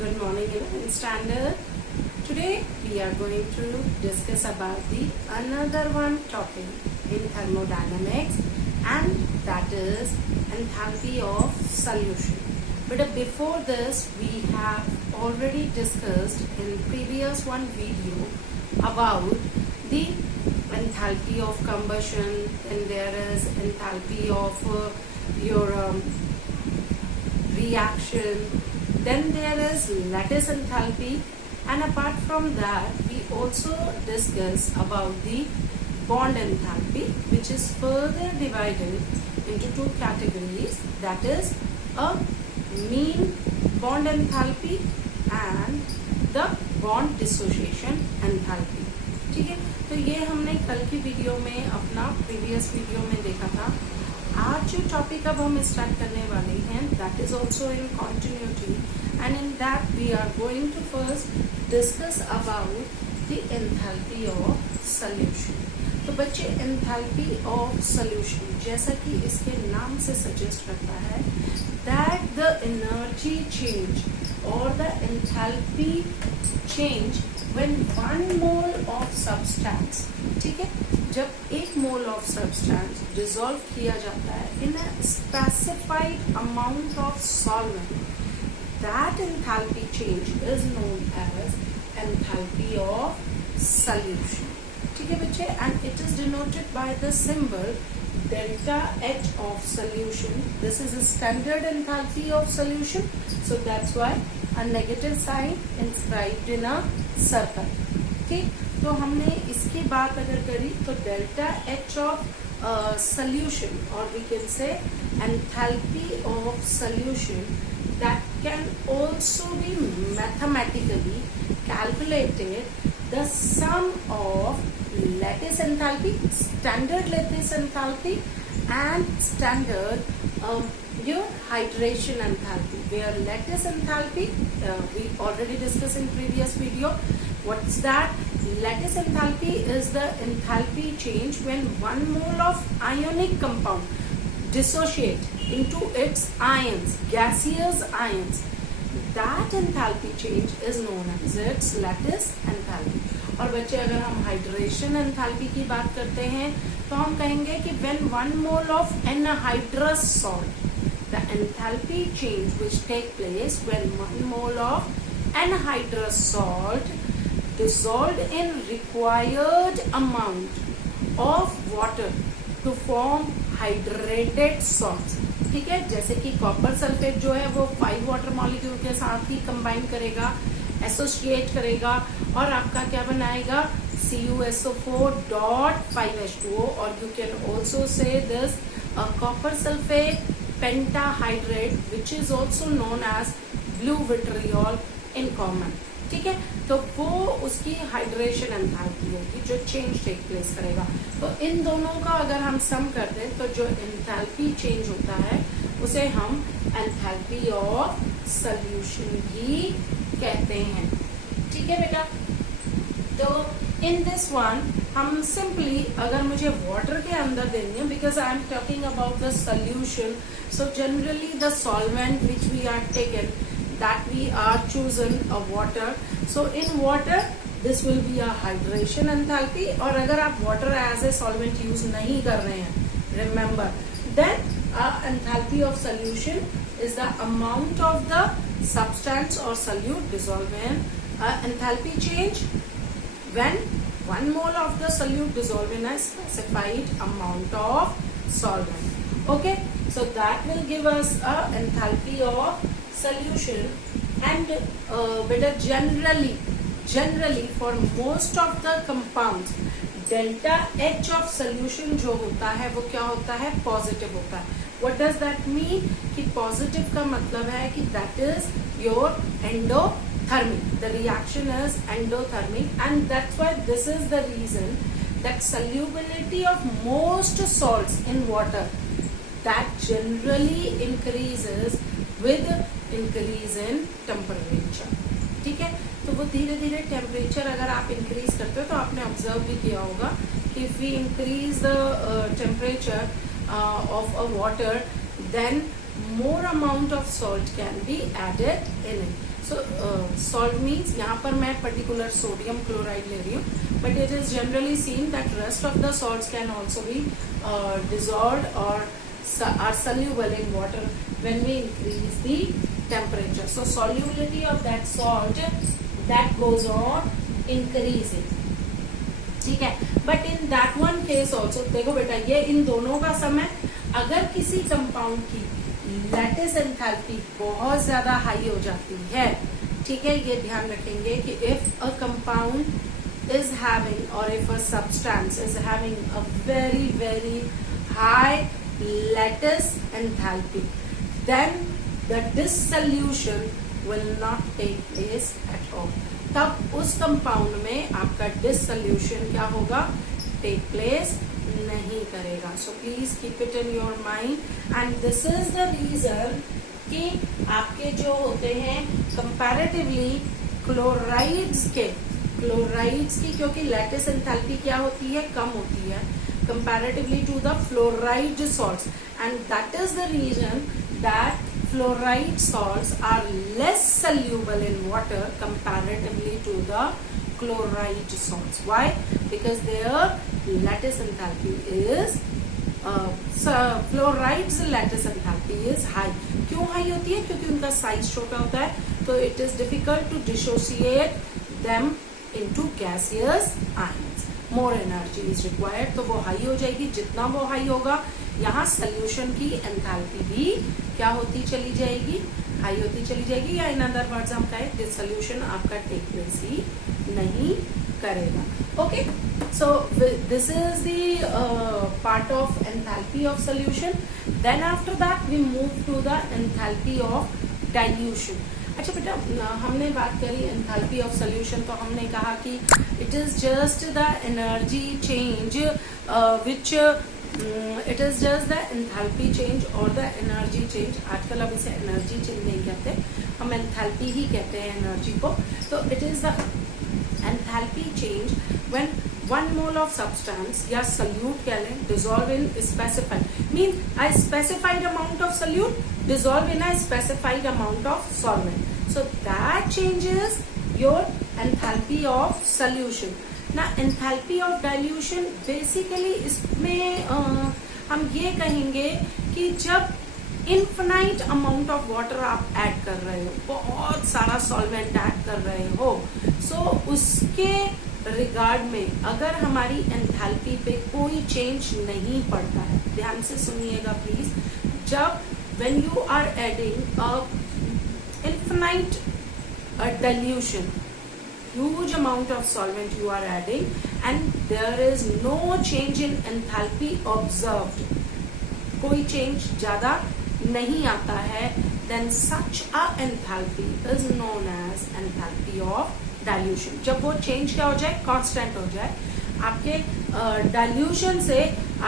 Good morning, 11th standard. Today we are going to discuss about the another one topic in thermodynamics, and that is enthalpy of solution. But before this, we have already discussed in previous one video about the enthalpy of combustion, and there is enthalpy of your reaction. Then there is lattice enthalpy, and apart from that we also discuss about the bond enthalpy, which is further divided into two categories, that is a mean bond enthalpy and the bond dissociation enthalpy. ठीक है, तो ये हमने कल की video में अपना previous video में देखा था. आज जो टॉपिक अब हम स्टार्ट करने वाले हैं, that is also in continuity, and in that we are going to first discuss about the enthalpy of solution. तो बच्चे, एंथैल्पी ऑफ सॉल्यूशन जैसा कि इसके नाम से सजेस्ट करता है दैट द एनर्जी चेंज और the enthalpy change when 1 mole of substance, ठीक है, जब 1 mole of substance dissolve किया जाता है in a specified amount of solvent, that enthalpy change is known as enthalpy of solution. ठीक है बच्चे, and it is denoted by the symbol delta H of solution. This is a standard enthalpy of solution, so that's why a negative sign inscribed in a circle. ठीक, तो हमने इसकी बात अगर करी तो डेल्टा एच ऑफ सॉल्यूशन, और we can say enthalpy of solution, that can also be mathematically calculated the sum of lattice enthalpy, standard lattice enthalpy, and standard your hydration enthalpy. Where lattice enthalpy, we already discussed in previous video. What's that? Lattice enthalpy is the enthalpy change when 1 mole of ionic compound dissociate into its ions, gaseous ions. That enthalpy change is known as its lattice enthalpy. और बच्चे, अगर हम hydration enthalpy की बात करते हैं तो हम कहेंगे कि when 1 mole of anhydrous salt, the enthalpy change which take place when 1 mole of anhydrous salt dissolved in required amount of water to form hydrated salts. ठीक है, जैसे कि कॉपर सल्फेट जो है वो 5 वाटर मॉलिक्यूल के साथ ही कंबाइन करेगा, एसोसिएट करेगा और आपका क्या बनाएगा, CuSO4 डॉट 5H2O, और you can also say this copper sulphate pentahydrate which is also known as blue vitriol in common. ठीक है, तो वो उसकी हाइड्रेशन एंथैल्पी होगी जो चेंज टेक प्लेस करेगा. तो इन दोनों का अगर हम सम कर दें तो जो एंथैल्पी चेंज होता है उसे हम एंथैल्पी ऑफ सॉल्यूशन ही कहते हैं. ठीक है बेटा, तो इन दिस वन हम सिंपली, अगर मुझे वाटर के अंदर देनी है, because I am talking about the solution, so generally the solvent which we are taken, that we are chosen a water. So in water this will be a hydration enthalpy. और अगर आप water as a solvent use नहीं कर रहे हैं, remember, then enthalpy of solution is the amount of the substance or solute dissolved in enthalpy change when 1 mole of the solute dissolved in a specified amount of solvent. Okay, so that will give us a enthalpy of solution. And better, generally for most of the compounds, delta H of solution जो होता है वो क्या होता है, positive होता है. What does that mean? कि पॉजिटिव का मतलब है कि that is your endothermic. The reaction is endothermic, and that's why this is the reason that solubility of most salts in water that generally increases with increase in temperature. ठीक है, तो वो धीरे धीरे टेम्परेचर अगर आप इंक्रीज करते हो तो आपने ऑब्जर्व भी किया होगा कि if we increase the temperature of a water, then more amount of salt can be added in it. So salt means यहाँ पर मैं पर्टिकुलर सोडियम क्लोराइड ले रही हूँ, but it is generally seen that rest of the salts can also be dissolved or are soluble in water when we increase the temperature. So solubility of that salt that goes on increasing. ठीक है, but in that one case also देखो बेटा, ये इन दोनों का समय, अगर किसी कंपाउंड की लैटिस एंथैल्पी बहुत ज्यादा हाई हो जाती है, ठीक है, ये ध्यान रखेंगे कि if a compound is having और if a substance is having a very very high lattice enthalpy, then the dissolution will not take place at all. तब उस कंपाउंड में आपका डिसोल्यूशन क्या होगा, टेक प्लेस नहीं करेगा. So please keep it in your mind, and this is the reason कि आपके जो होते हैं कंपैरेटिवली क्लोराइड्स की, क्योंकि लैटिस एंथैल्पी क्या होती है, कम होती है comparatively to the fluoride salts, and that is the reason that fluoride salts are less soluble in water comparatively to the chloride salts. Why? Because their lattice enthalpy is fluoride's lattice enthalpy is high. क्यों high होती है? क्योंकि उनका size छोटा होता है, तो it is difficult to dissociate them into gaseous ions. More energy is required. तो वो हाई हो जाएगी. जितना वो हाई होगा, यहाँ सोल्यूशन की एंथैल्पी भी क्या होती चली जाएगी, हाई होती चली जाएगी, या इन अदर वर्ड्स हम कहें डिसोल्यूशन आपका टेक प्लेस ही नहीं करेगा. Okay, so this is the part of enthalpy of solution. Then after that we move to the enthalpy of dilution. अच्छा बेटा, हमने बात करी एंथैल्पी ऑफ सोल्यूशन, तो हमने कहा कि it is just the energy change which it is just the enthalpy change और द एनर्जी चेंज. आजकल अब इसे एनर्जी चेंज नहीं कहते, हम एंथैल्पी ही कहते हैं एनर्जी को. तो it is the enthalpy change when 1 mole of substance या solute कह लें dissolve in specified means a specified amount of solute dissolve in a specified amount of solvent. So that changes your enthalpy of solution. Now enthalpy of dilution basically इसमें हम ये कहेंगे कि जब infinite amount of water आप add कर रहे हो, बहुत सारा सॉल्वेंट ऐड कर रहे हो, सो उसके रिगार्ड में अगर हमारी एंथैल्पी पे कोई चेंज नहीं पड़ता है, ध्यान से सुनिएगा प्लीज, जब when you are adding a infinite dilution, huge amount of solvent you are adding and there is no change in enthalpy observed, कोई चेंज ज्यादा नहीं आता है, then such a enthalpy is known as enthalpy of dilution. जब वो change क्या हो जाए, कांस्टेंट हो जाए, आपके डाइल्यूशन से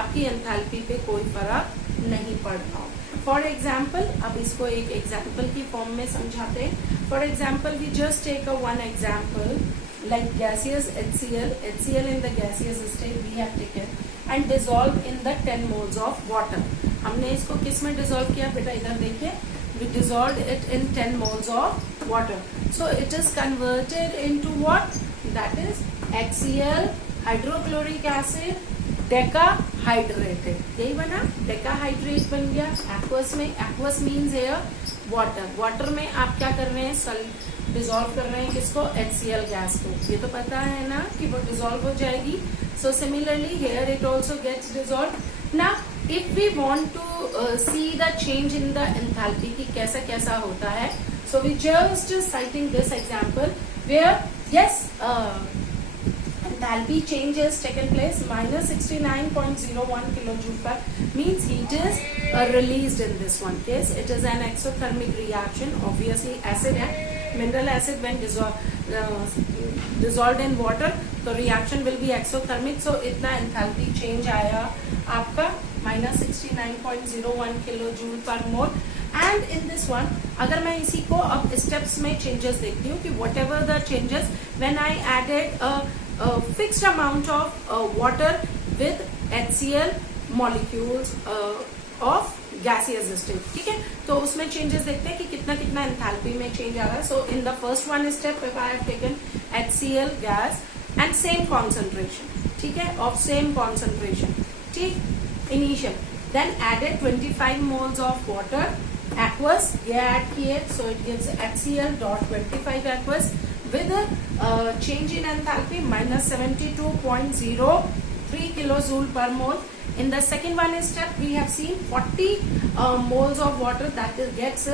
आपकी एंथैल्पी पे कोई फर्क नहीं पड़ रहा हो. फॉर एग्जाम्पल, अब इसको एक एग्जाम्पल की फॉर्म में समझाते हैं. For example we just take a one example like gaseous HCl in the gaseous state we have taken and dissolved in the 10 moles of water. हमने इसको किस में डिसॉल्व किया बेटा, इधर देखिए, we dissolved it in 10 moles of water. So it is converted into what? That is HCl, hydrochloric acid, decahydrated. यही बना, decahydrate बन गया. aqueous में, aqueous means here water. water में आप क्या कर रहे हैं, डिसॉल्व कर रहे हैं किसको, HCl गैस को. ये तो पता है ना कि वो डिसॉल्व हो जाएगी. So similarly here it also gets dissolve. Now if we want to see the change in the enthalpy कि कैसा कैसा होता है, so we just citing this example where yes enthalpy change has taken place, minus 69.01 kilojoule per means heat is released in this one case. It is an exothermic reaction. Obviously acid है, mineral acid when dissolved in water, so reaction will be exothermic. So इतना enthalpy change आया आपका minus 69.01 kilojoule per mole. And in this one, अगर मैं इसी को अब steps में changes देखती हूँ कि whatever the changes when I added a fixed amount of water with HCl molecules of gaseous state, ठीक है। तो उसमें चेंजेस देखते हैं कि कितना कितना एंथैल्पी में चेंज आ रहा है। So in the first one step if I have taken HCl gas and same concentration, ठीक है, ऑफ सेम कॉन्सेंट्रेशन, ठीक, initial, then added 25 moles of water aqueous, ये ऐड किए, so it gives HCl dot 25 aqueous with change in enthalpy minus 72.03 kilojoule per mole. In the second one step, we have seen 40 moles of water that gets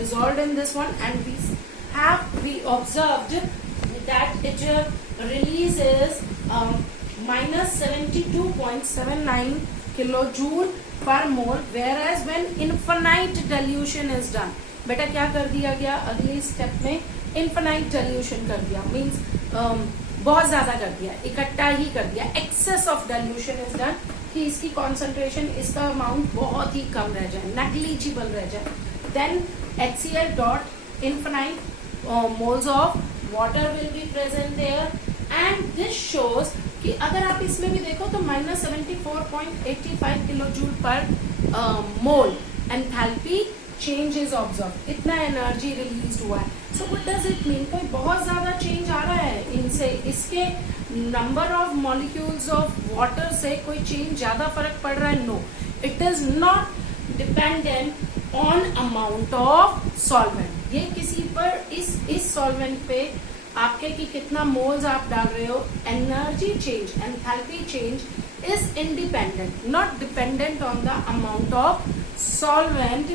dissolved in this one, and we observed that it releases minus 72.79 kilojoule per mole, whereas when infinite dilution is done, बेटा क्या कर दिया गया अगली step में, infinite dilution कर दिया, means बहुत ज्यादा कर दिया, इकट्ठा ही कर दिया, excess of dilution is done, कि इसकी कॉन्सेंट्रेशन, इसका अमाउंट बहुत ही कम रह जाए, नेग्लिजिबल रह जाए, then HCl dot infinite moles of water will be present there, and this shows कि अगर आप इसमें भी देखो तो minus 74.85 kilojoule per mole enthalpy change is observe, इतना एनर्जी रिलीज हुआ है। सो व्हाट डज इट मीन, कोई बहुत ज्यादा चेंज आ रहा है इनसे, इसके number of molecules of water से कोई चेंज ज्यादा फर्क पड़ रहा है? No, it is not dependent on amount of solvent. ये किसी पर इस सॉल्वेंट पे आपके कि कितना मोल्स आप डाल रहे हो, energy change, enthalpy change is independent, not dependent on the amount of solvent,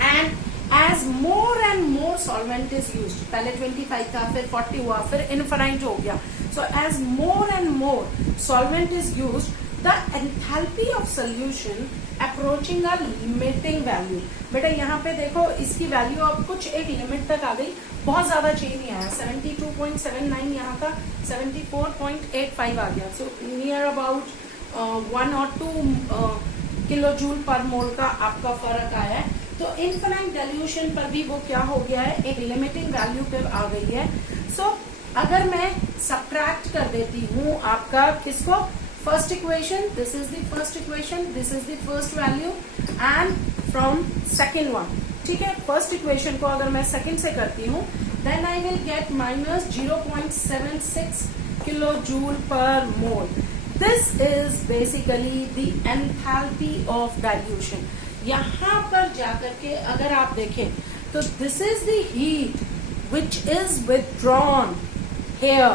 and as more and more solvent is used, पहले 25 था, फिर 40 हुआ, फिर इनफाइनाइट हो गया, so as more and more solvent is used, the enthalpy of solution approaching a limiting value। बेटा यहाँ पे देखो इसकी वैल्यू अब कुछ एक लिमिट तक आ गई, बहुत ज्यादा चेंज नहीं आया, 72.79 यहाँ का 74.85 आ गया, so near about 1 or 2 kilojoule per मोल का आपका फर्क आया है। तो इनफाइनाइट डाइल्यूशन पर भी वो क्या हो गया है, एक लिमिटिंग वैल्यू पे आ गई है। सो अगर मैं सब्ट्रैक्ट कर देती हूँ आपका किसको, first equation, this is the first equation, this is the first value, and from second one, ठीक है, first equation को अगर मैं second से करती हूँ, then I will get minus 0.76 kilojoule per mole. This is basically the enthalpy of dilution। यहाँ पर जाकर के अगर आप देखें तो this is the heat which is withdrawn here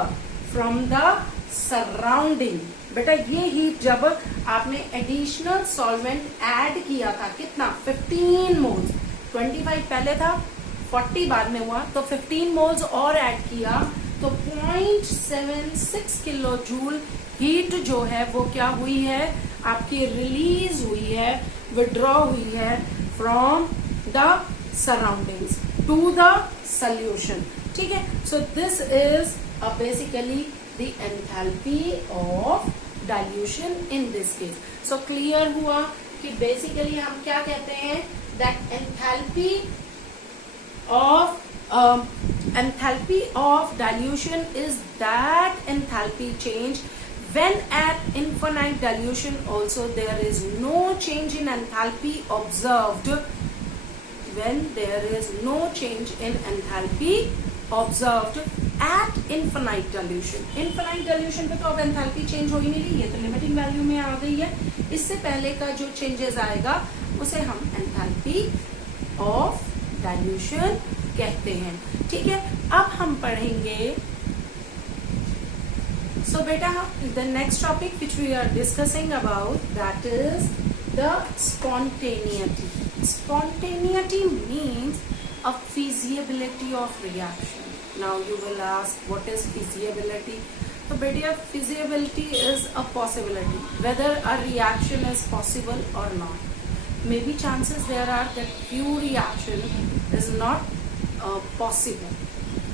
from the surrounding। बेटा ये हीट जब आपने एडिशनल सॉल्वेंट ऐड किया था, कितना, 15 मोल्स, 25 पहले था, 40 बाद में हुआ, तो 15 मोल्स और ऐड किया, तो 0.76 किलो जूल हीट जो है वो क्या हुई है, आपकी रिलीज हुई है, विड्रॉ हुई है from the surroundings to the solution, ठीक है। So this is basically the enthalpy of dilution in this case. So clear हुआ कि बेसिकली हम क्या कहते हैं, that enthalpy of dilution is that enthalpy change when at infinite dilution also there is no change in enthalpy observed, when there is no change in enthalpy observed at infinite dilution। infinite dilution पे तो अब enthalpy change हो ही नहीं रही, ये तो limiting value में आ गई है, इससे पहले का जो changes आएगा उसे हम enthalpy of dilution कहते हैं, ठीक है। अब हम पढ़ेंगे, so बेटा the next topic which we are discussing about, that is the spontaneity। spontaneity means a feasibility of reaction। Now you will ask what is feasibility? So बेटा feasibility is a possibility whether a reaction is possible or not। Maybe chances there are that few reaction is not possible,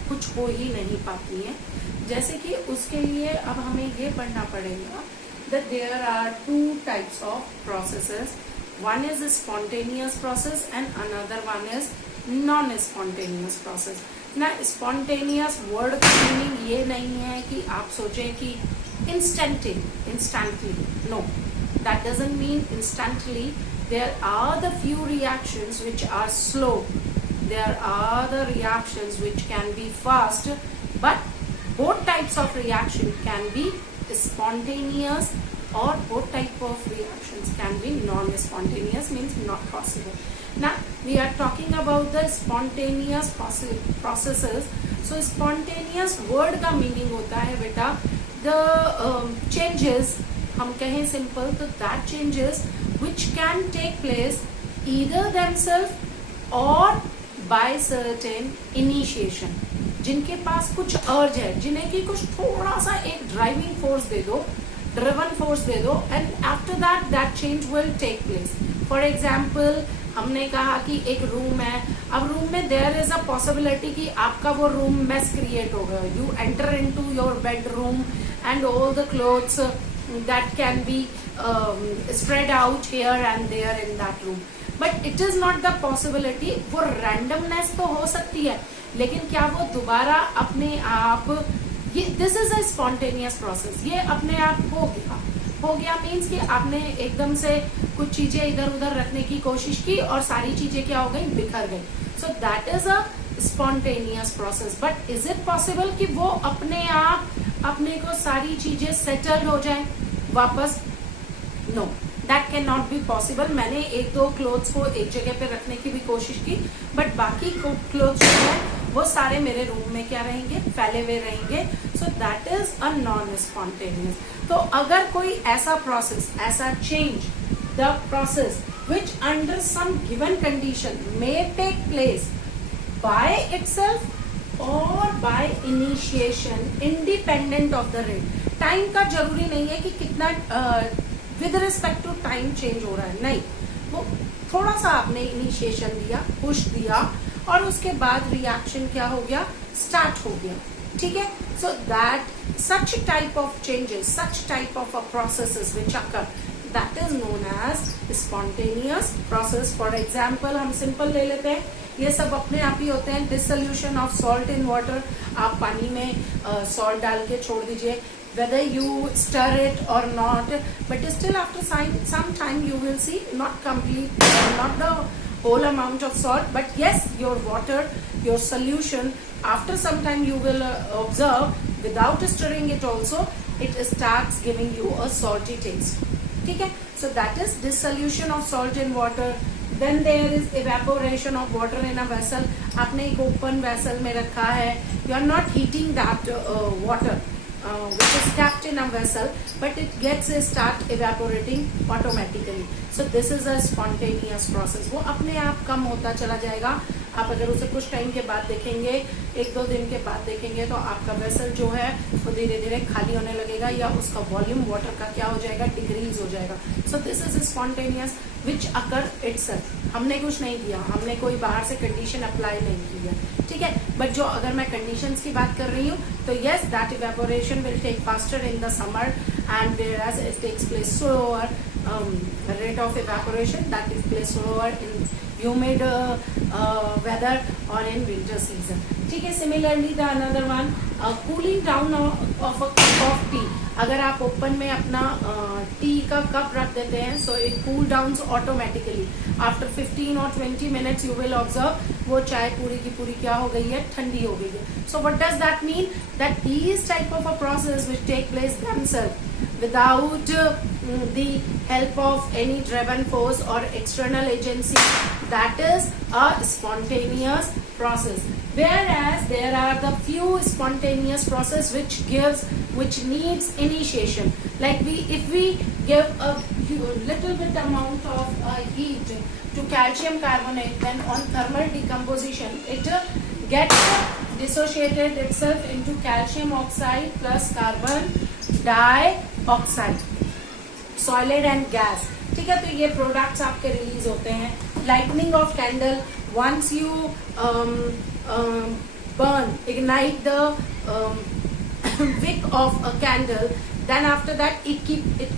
कुछ हो ही नहीं पाती है। जैसे कि उसके लिए अब हमें ये पढ़ना पड़ेगा that there are two types of processes, one is a spontaneous process and another one is non-spontaneous process। ना spontaneous word का मीनिंग ये नहीं है कि आप सोचें कि instantly, no, that doesn't mean instantly। there are the few reactions which are slow, there are the reactions which can be fast, but both types of reaction can be spontaneous or both type of reactions can be non-spontaneous, means not possible. Now we are talking about the spontaneous processes. So spontaneous word का meaning होता है बेटा the changes, हम कहें simple तो that changes which can take place either themselves or by certain initiation. जिनके पास कुछ अर्ज है, जिन्हें की कुछ थोड़ा सा एक ड्राइविंग फोर्स दे दो, ड्रिवन फोर्स दे दो, and after that that change will take place. For example हमने कहा कि एक रूम है, अब रूम में देयर इज अ पॉसिबिलिटी कि आपका वो रूम मेस क्रिएट हो गया. You enter into your bedroom and all the clothes that can be spread out here and there in that room. But it is not the possibility. वो randomness तो हो सकती है, लेकिन क्या वो दोबारा अपने आप, ये this is a spontaneous process, ये अपने आप हो गया मीन्स कि आपने एकदम से कुछ चीजें इधर उधर रखने की कोशिश की और सारी चीजें क्या हो गई, बिखर गई. सो that is a spontaneous process. But is it possible कि वो अपने आप अपने को सारी चीजें सेटल्ड हो जाए वापस? No, that cannot be possible. मैंने एक दो क्लोथ्स को एक जगह पे रखने की भी कोशिश की, बट बाकी क्लोथ्स जो है वो सारे मेरे रूम में क्या रहेंगे, फैले हुए रहेंगे. So that is a non spontaneous. तो अगर कोई ऐसा प्रोसेस, ऐसा change, the process which under some given condition may take place by itself और by initiation independent of the rate. Time का जरूरी नहीं है कि कितना with respect to time change हो रहा है, नहीं. वो थोड़ा सा आपने इनिशिएशन दिया, पुश दिया, और उसके बाद रिएक्शन क्या हो गया, स्टार्ट हो गया. ठीक है. So that such type of changes, such type of processes which occur, that is known as spontaneous process. For example हम सिंपल ले लेते हैं, ये सब अपने आप ही होते हैं. Dissolution of salt in water, आप पानी में सॉल्ट डाल के छोड़ दीजिए, whether you stir it or not, but still after some time you will see not complete, not the whole amount of salt, but yes, your water, your solution, after some time you will observe without stirring it also, it starts giving you a salty taste. ठीक है. So that is dissolution of salt in water. Then there is evaporation of water in a vessel. आपने एक open vessel में रखा है, you are not heating that water which is kept in a vessel, but it gets start evaporating automatically. So this is a spontaneous process. वो अपने आप कम होता चला जाएगा. आप अगर उसे कुछ टाइम के बाद देखेंगे, एक दो दिन के बाद देखेंगे, तो आपका वेसल जो है वो धीरे धीरे खाली होने लगेगा, या उसका वॉल्यूम वाटर का क्या हो जाएगा, डिक्रीज हो जाएगा. सो this is spontaneous which occur itself. हमने कुछ नहीं किया, हमने कोई बाहर से कंडीशन अप्लाई नहीं किया. ठीक है. बट जो अगर मैं कंडीशंस की बात कर रही हूँ, तो yes, that evaporation will take faster in the summer, and whereas it takes place slower, rate of evaporation that takes place slower in humid weather or in winter season. ठीक है. Similarly the another one, cooling down of a cup of tea. अगर आप open में अपना T का cup रख देते हैं, so it cool down automatically. After 15 or 20 minutes you will observe वो चाय पूरी की पूरी क्या हो गई है, ठंडी हो गई है. सो what does that mean? That these type of a process which take place themselves without the help of any driven force or external agency, that is a spontaneous process. Whereas there are the few spontaneous process which needs initiation. Like if we give a little bit amount of heat to calcium carbonate, then on thermal decomposition it gets dissociated itself into calcium oxide plus carbon dioxide, solid and gas. ठीक है. तो ये products आपके release होते हैं. Lightning of candle, once you ignite the wick of a candle, then after that it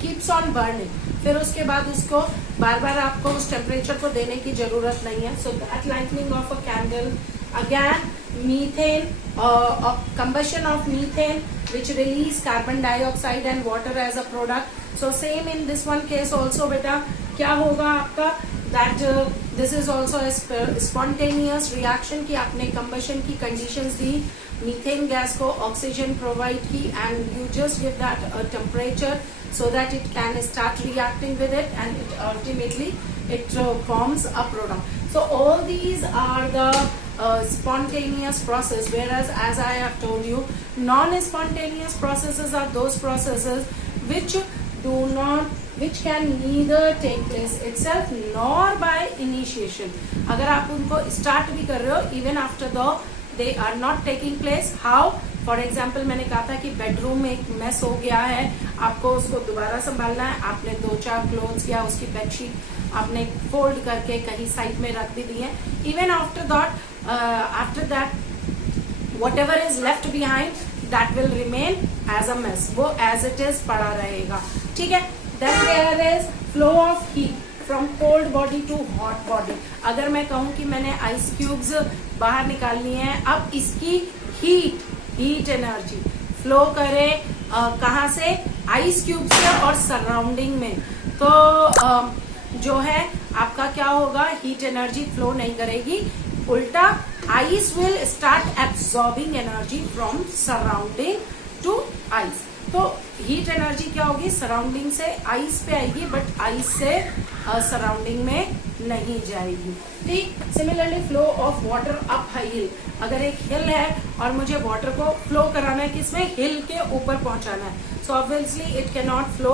keeps on burning. फिर उसके बाद उसको बार बार आपको उस टेम्परेचर को देने की जरूरत नहीं है. So that lightning of a candle, again methane, combustion of methane which release carbon dioxide and water as a product. So same in this one case also beta, क्या होगा आपका, that this is also spontaneous reaction कि आपने combustion की conditions दी, methane gas को oxygen provide की, and you just give that a temperature so that it can start reacting with it, and it ultimately it forms a product. So all these are the spontaneous process, whereas as I have told you, non-spontaneous processes are those processes which can neither take place itself nor by initiation. अगर आप उनको start भी कर रहे हो, even after though they are not taking place, how? For example मैंने कहा था कि बेडरूम में एक मेस हो गया है, आपको उसको दोबारा संभालना है, आपने 2-4 क्लोथ्स या उसकी बेडशीट आपने फोल्ड करके कहीं साइड में रख भी दी है, even after that whatever is left behind that will remain as a mess, वो एज इट इज पड़ा रहेगा, ठीक है. Then there is flow of heat from cold body to hot body. अगर मैं कहूँ कि मैंने आइस क्यूब्स बाहर निकालनी है, अब इसकी हीट एनर्जी फ्लो करे कहाँ से, आइस क्यूब से और सराउंडिंग में, तो जो है आपका क्या होगा, हीट एनर्जी फ्लो नहीं करेगी, उल्टा ice will start absorbing energy from surrounding to ice. तो हीट एनर्जी क्या होगी, सराउंडिंग से आइस पे आएगी, बट आइस से सराउंडिंग में नहीं जाएगी, ठीक. Similarly flow of water up high heel. अगर एक हिल है और मुझे वाटर को फ्लो कराना है, किसमें, हिल के ऊपर पहुंचाना है, so obviously it can not flow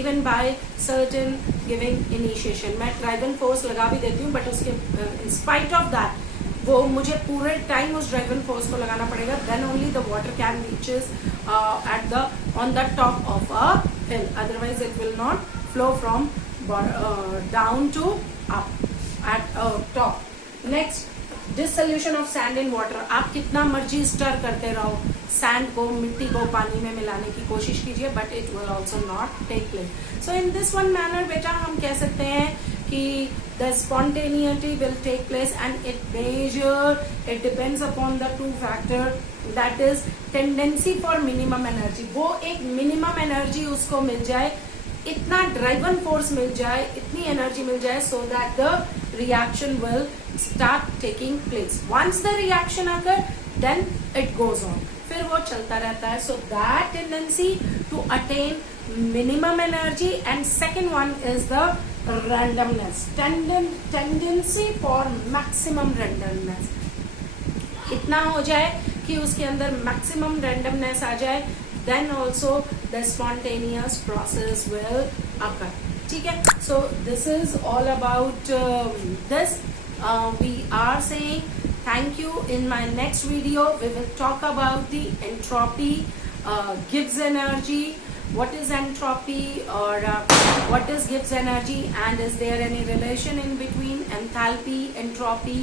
even by certain giving initiation. मैं ड्राइवन फोर्स लगा भी देती हूँ, बट उसके इन स्पाइट ऑफ दैट वो मुझे पूरे टाइम उस ड्राइवन फोर्स को लगाना पड़ेगा, then only the water can reaches at the on the top of a hill, otherwise it will not flow from down to up at top. Next, dissolution of sand in water. आप कितना मर्जी stir करते रहो, sand को, मिट्टी को पानी में मिलाने की कोशिश कीजिए, but it will also not take place. So in this one manner बेटा हम कह सकते हैं कि the spontaneity will take place, and it depends upon the two factor, that is tendency for minimum energy. वो एक minimum energy उसको मिल जाए, इतना ड्राइवन फोर्स मिल जाए, इतनी एनर्जी मिल जाए, so that the reaction will start taking place. Once the reaction occur, then it goes on. फिर वो चलता रहता है. So that tendency to attain minimum energy, and second one is the randomness, tendency for maximum randomness. इतना हो जाए कि उसके अंदर maximum randomness आ जाए, then also the spontaneous process will occur, ठीक है. So this is all about this. We are saying thank you. In my next video we will talk about the entropy, Gibbs energy, what is entropy, or what is Gibbs energy, and is there any relation in between enthalpy, entropy,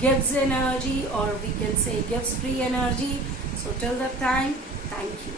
Gibbs energy, or we can say Gibbs free energy. So till that time, thank you.